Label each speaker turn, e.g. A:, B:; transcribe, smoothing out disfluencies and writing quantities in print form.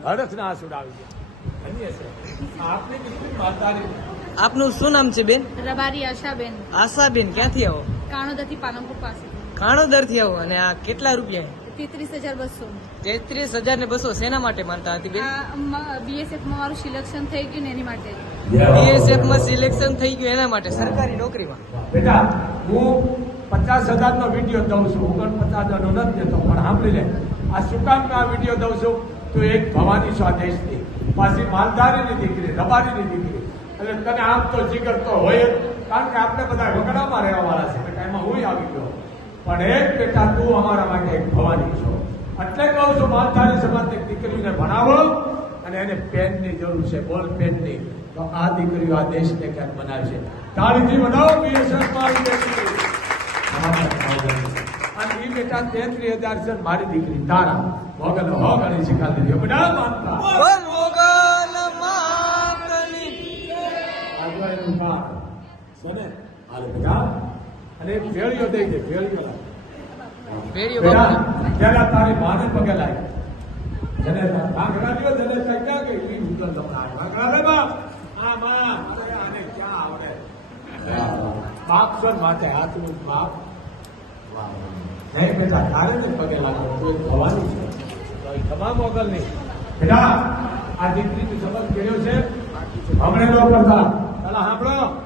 A: હરખના આંસુડા આવી ગયા. ધન્ય છે આપની દીકરી માતાની.
B: આપનું શું નામ છે બેન?
C: રબારી આશાબેન,
B: આશાબેન. ક્યાંથી આવો?
C: કાણોદરથી પાલનપુર પાસે.
B: ખાણોદર થી આવો. અને આ કેટલા રૂપિયા?
C: 33,200.
B: 33,200. શેના માટે માનતા હતી બેન?
C: આ BSF માં મારું સિલેક્શન થઈ ગયું ને એની માટે.
B: BSF માં સિલેક્શન થઈ ગયું એના માટે, સરકારી નોકરીમાં.
A: બેટા હું 50,000 નો વિડીયો દઉં છું, 49,000 નો નથી દેતો. પણ સાંભળી લે, આ શું કામ આ વિડીયો દઉં છું? તો એક ભવાની સ્વાદેશની પાછી માલધારીની દીકરી, રબારીની દીકરી. એટલે તને આમ તો જીગર તો હોય જ, કારણ કે આપણે બધા વગડામાં રહેવા વાળા છે. બેટા એમાં હું આવી ગયો, પણ એક બેટા તું અમારા માટે એક ભવાની છો. એટલે કહું છું માલધારી સમાજની દીકરીને ભણાવો અને એને પેનની જરૂર છે, બોલ પેનની. તો આ દીકરીઓ આ દેશને ક્યાંક બનાવશે. તાળીથી બનાવો BSF મારી દીકરી. અને એ બેટા 33,000 છે મારી દીકરી તારા મોગલ હો ગણી શીખાડી દીધો. બધા માનતા
B: બોલ મોગલ માતની.
A: આજવાનું કામ છે ને. હાલે બેટા અને એક ભેળીઓ દઈ દે, ભેળીઓ લાવ.
B: ભેળીઓ
A: બેટા
B: બાપુ.
A: પેલા તારી માને પગે લાગ. જને ભાગડા દિયો, જને ક્યાં ગઈ ઈ ઉતર લમણા ભાગડા રે બાપ. આ માં અરે આને ક્યાં આવડે? બાપ છો ને માટે હાથનું બાપ. નહીં બેટા તારે ને પગે લાગો તો થવાનું છે. તો એ તમામ મોગલ નહીં. બેટા આ દીકરીની સમજ કર્યો છે હમણે ન કરતા. પેલા સાંભળો.